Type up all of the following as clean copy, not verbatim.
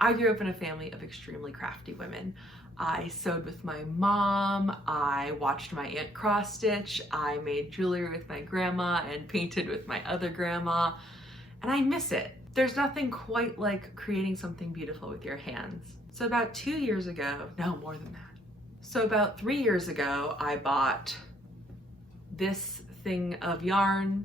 I grew up in a family of extremely crafty women. I sewed with my mom, I watched my aunt cross stitch, I made jewelry with my grandma and painted with my other grandma, and I miss it. There's nothing quite like creating something beautiful with your hands. So about 2 years ago, no, more than that. So about 3 years ago, I bought this thing of yarn.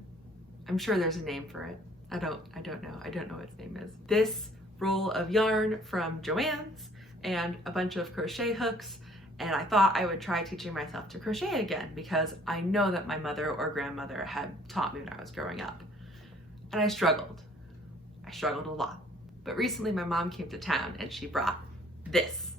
I'm sure there's a name for it. I don't know. I don't know what its name is. This roll of yarn from JoAnne's and a bunch of crochet hooks, and I thought I would try teaching myself to crochet again because I know that my mother or grandmother had taught me when I was growing up. And I struggled. I struggled a lot. But recently my mom came to town and she brought this.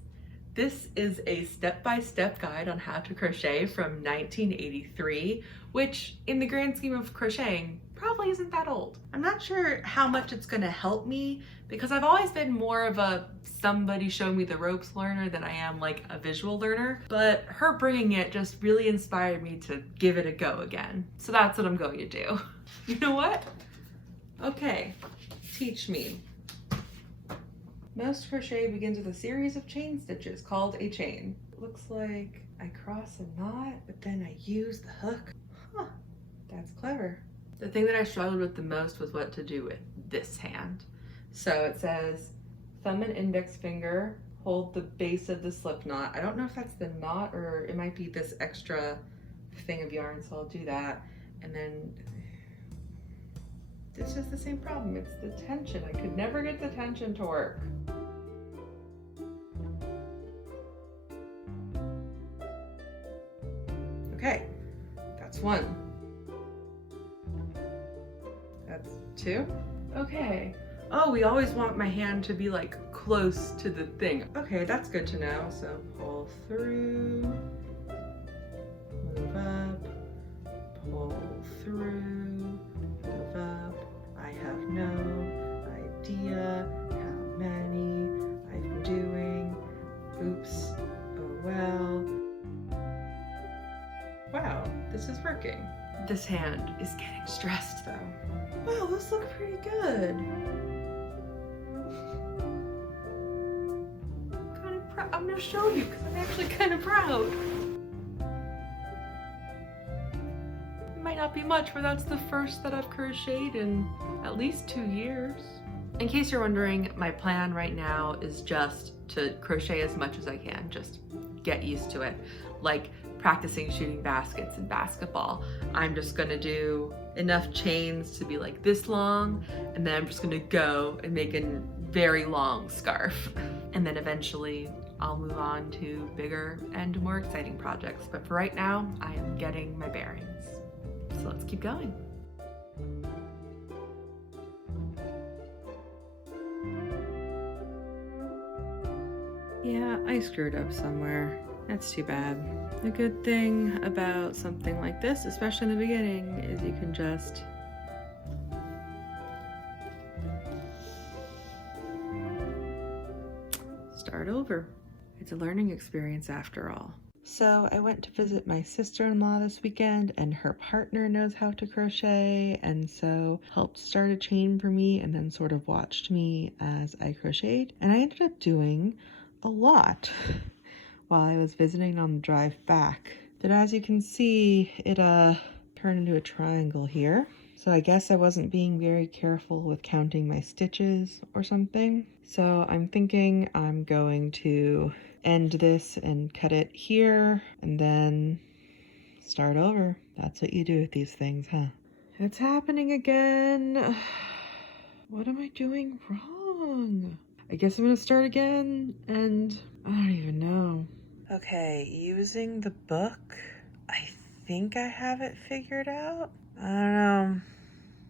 This is a step-by-step guide on how to crochet from 1983, which in the grand scheme of crocheting probably isn't that old. I'm not sure how much it's gonna help me because I've always been more of a somebody show me the ropes learner than I am like a visual learner, but her bringing it just really inspired me to give it a go again. So that's what I'm going to do. You know what? Okay, teach me. Most crochet begins with a series of chain stitches called a chain. It looks like I cross a knot, but then I use the hook. Huh, that's clever. The thing that I struggled with the most was what to do with this hand. So it says thumb and index finger hold the base of the slip knot. I don't know if that's the knot or it might be this extra thing of yarn, so I'll do that. And then this is the same problem. It's the tension. I could never get the tension to work. Okay, that's one. That's two. Okay. Oh, we always want my hand to be like close to the thing. Okay, that's good to know. So pull through, move up, pull through, move up. I have no idea how many I'm doing. Oops, oh well. Wow, this is working. This hand is getting stressed though. Wow, those look pretty good. I'm gonna show you because I'm actually kind of proud. It might not be much, but that's the first that I've crocheted in at least 2 years. In case you're wondering, my plan right now is just to crochet as much as I can, just get used to it. Like practicing shooting baskets in basketball. I'm just gonna do enough chains to be like this long, and then I'm just gonna go and make a very long scarf. And then eventually I'll move on to bigger and more exciting projects. But for right now, I am getting my bearings. So let's keep going. Yeah, I screwed up somewhere. That's too bad. The good thing about something like this, especially in the beginning, is you can just start over. It's a learning experience after all. So I went to visit my sister-in-law this weekend and her partner knows how to crochet and so helped start a chain for me and then sort of watched me as I crocheted. And I ended up doing a lot while I was visiting on the drive back. But as you can see, it turned into a triangle here. So I guess I wasn't being very careful with counting my stitches or something. So I'm thinking I'm going to end this and cut it here and then start over. That's what you do with these things, huh? It's happening again. What am I doing wrong? I guess I'm gonna start again and I don't even know. Okay, using the book, I think I have it figured out. I don't know.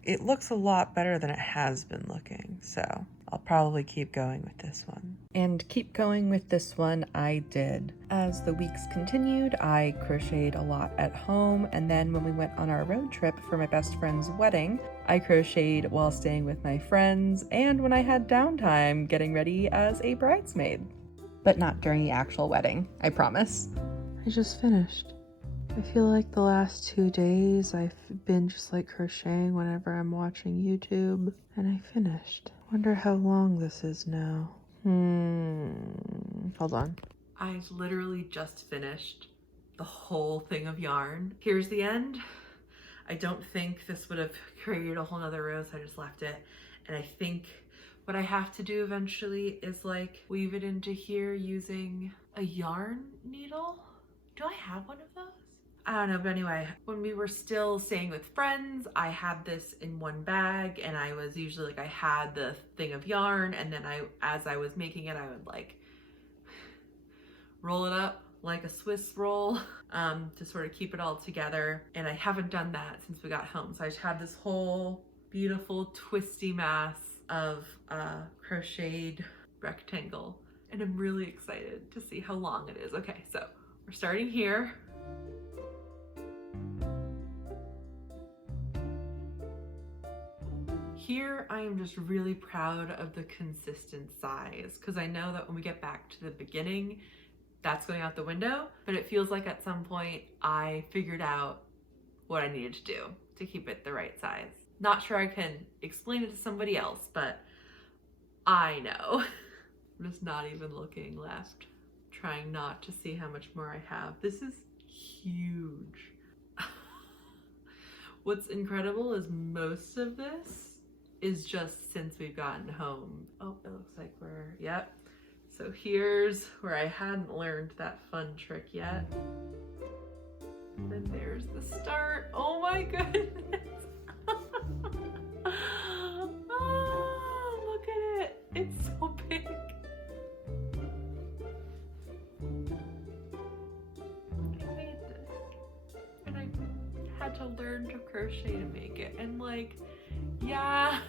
It looks a lot better than it has been looking, so I'll probably keep going with this one. And keep going with this one I did. As the weeks continued, I crocheted a lot at home, and then when we went on our road trip for my best friend's wedding, I crocheted while staying with my friends and when I had downtime getting ready as a bridesmaid. But not during the actual wedding, I promise. I just finished. I feel like the last 2 days I've been just like crocheting whenever I'm watching YouTube, and I finished. Wonder how long this is now. Hold on. I've literally just finished the whole thing of yarn. Here's the end. I don't think this would have created a whole nother row, so I just left it. And I think what I have to do eventually is like weave it into here using a yarn needle. Do I have one of those? I don't know, but anyway, when we were still staying with friends, I had this in one bag, and I was usually like, I had the thing of yarn, and then as I was making it, I would like roll it up like a Swiss roll to sort of keep it all together. And I haven't done that since we got home. So I just had this whole beautiful twisty mass of crocheted rectangle, and I'm really excited to see how long it is. Okay, so we're starting here. Here, I am just really proud of the consistent size, because I know that when we get back to the beginning, that's going out the window, but it feels like at some point I figured out what I needed to do to keep it the right size. Not sure I can explain it to somebody else, but I know. I'm just not even looking left, trying not to see how much more I have. This is huge. What's incredible is most of this is just since we've gotten home. Oh, it looks like yep. So here's where I hadn't learned that fun trick yet. Then there's the start. Oh my goodness. Oh, look at it. It's so big. I made this. And I had to learn to crochet to make it. And like, yeah,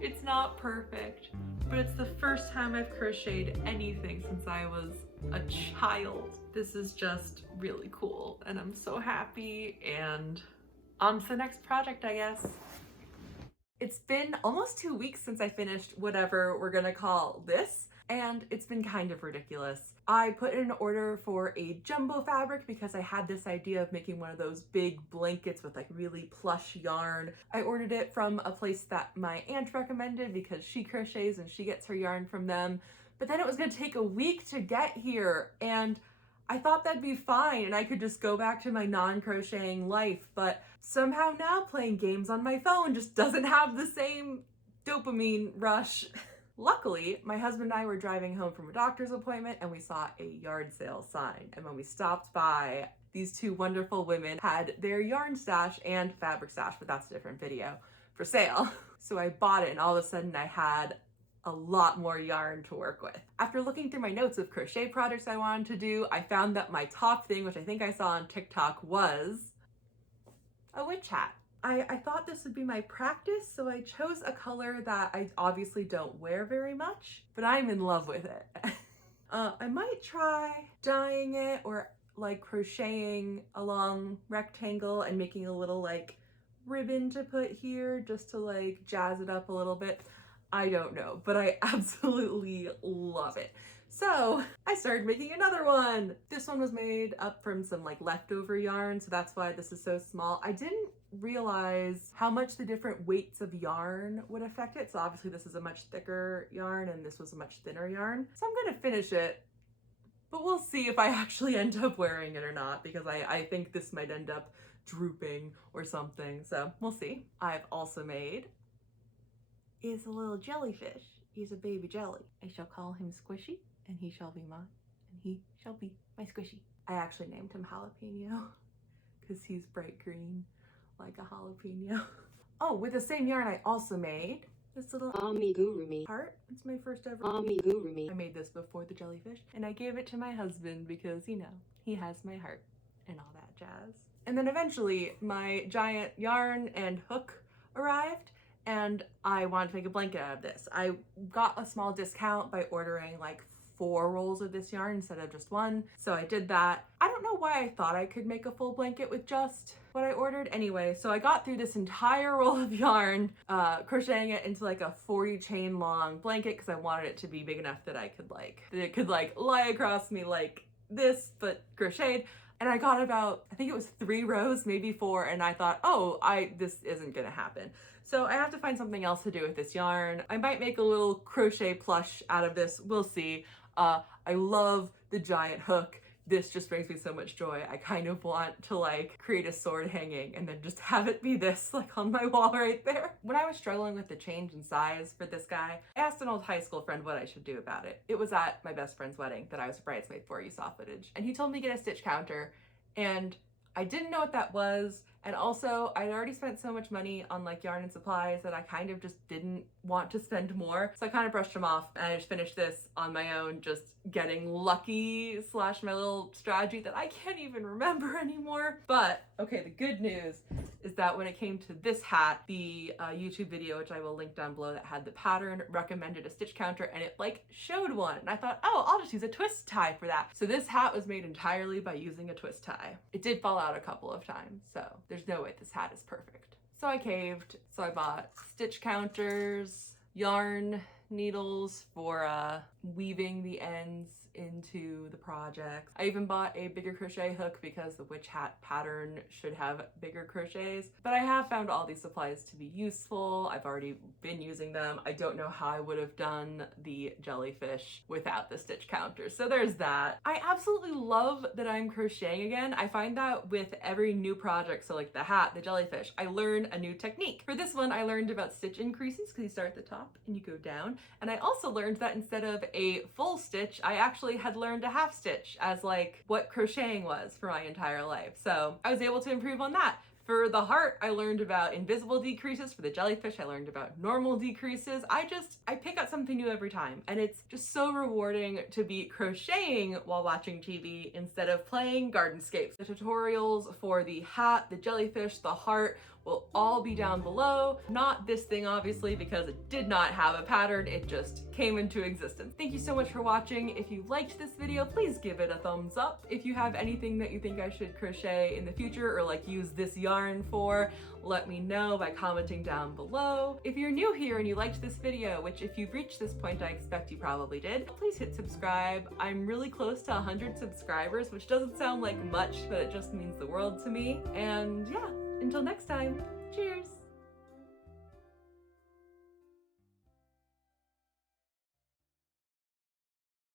it's not perfect, but it's the first time I've crocheted anything since I was a child. This is just really cool, and I'm so happy, and on to the next project, I guess. It's been almost 2 weeks since I finished whatever we're gonna call this, and it's been kind of ridiculous. I put in an order for a jumbo fabric because I had this idea of making one of those big blankets with like really plush yarn. I ordered it from a place that my aunt recommended because she crochets and she gets her yarn from them. But then it was gonna take a week to get here, and I thought that'd be fine and I could just go back to my non-crocheting life, but somehow now playing games on my phone just doesn't have the same dopamine rush. Luckily, my husband and I were driving home from a doctor's appointment and we saw a yard sale sign. And when we stopped by, these two wonderful women had their yarn stash and fabric stash, but that's a different video, for sale. So I bought it, and all of a sudden I had a lot more yarn to work with. After looking through my notes of crochet projects I wanted to do, I found that my top thing, which I think I saw on TikTok, was a witch hat. I thought this would be my practice, so I chose a color that I obviously don't wear very much, but I'm in love with it. I might try dyeing it or like crocheting a long rectangle and making a little like ribbon to put here just to like jazz it up a little bit. I don't know, but I absolutely love it. So I started making another one. This one was made up from some like leftover yarn, so that's why this is so small. I didn't realize how much the different weights of yarn would affect it. So obviously this is a much thicker yarn and this was a much thinner yarn. So I'm gonna finish it, but we'll see if I actually end up wearing it or not, because I think this might end up drooping or something. So we'll see. I've also made is a little jellyfish. He's a baby jelly. I shall call him Squishy, and he shall be mine, and he shall be my Squishy. I actually named him Jalapeno because he's bright green like a jalapeno. Oh, with the same yarn I also made this little amigurumi heart. It's my first ever amigurumi. I made this before the jellyfish, and I gave it to my husband because, you know, he has my heart and all that jazz. And then eventually my giant yarn and hook arrived, and I wanted to make a blanket out of this. I got a small discount by ordering like 4 rolls of this yarn instead of just 1. So I did that. I don't know why I thought I could make a full blanket with just what I ordered. Anyway, so I got through this entire roll of yarn, crocheting it into like a 40 chain long blanket because I wanted it to be big enough that it could lie across me like this, but crocheted. and I got about, I think it was 3 rows, maybe 4, and I thought, oh, this isn't gonna happen. So I have to find something else to do with this yarn. I might make a little crochet plush out of this, we'll see. I love the giant hook. This just brings me so much joy. I kind of want to like create a sword hanging and then just have it be this like on my wall right there. When I was struggling with the change in size for this guy, I asked an old high school friend what I should do about it. It was at my best friend's wedding that I was a bridesmaid for, you saw footage. And he told me to get a stitch counter, and I didn't know what that was. And also I'd already spent so much money on like yarn and supplies that I kind of just didn't want to spend more. So I kind of brushed him off, and I just finished this on my own, just getting lucky / my little strategy that I can't even remember anymore. But okay, the good news is that when it came to this hat, the YouTube video, which I will link down below, that had the pattern, recommended a stitch counter, and it like showed one. And I thought, oh, I'll just use a twist tie for that. So this hat was made entirely by using a twist tie. It did fall out a couple of times, so there's no way this hat is perfect. So I caved. So I bought stitch counters, yarn needles for weaving the ends into the project. I even bought a bigger crochet hook because the witch hat pattern should have bigger crochets. But I have found all these supplies to be useful. I've already been using them. I don't know how I would have done the jellyfish without the stitch counter. So there's that. I absolutely love that I'm crocheting again. I find that with every new project, so like the hat, the jellyfish, I learn a new technique. For this one, I learned about stitch increases because you start at the top and you go down. And I also learned that instead of a full stitch, I actually had learned a half stitch as like what crocheting was for my entire life. So I was able to improve on that. For the heart, I learned about invisible decreases. For the jellyfish, I learned about normal decreases. I pick up something new every time, and it's just so rewarding to be crocheting while watching TV instead of playing Gardenscapes. The tutorials for the hat, the jellyfish, the heart will all be down below. Not this thing, obviously, because it did not have a pattern. It just came into existence. Thank you so much for watching. If you liked this video, please give it a thumbs up. If you have anything that you think I should crochet in the future or like use this yarn for, let me know by commenting down below. If you're new here and you liked this video, which if you've reached this point, I expect you probably did, please hit subscribe. I'm really close to 100 subscribers, which doesn't sound like much, but it just means the world to me. And yeah, until next time, cheers!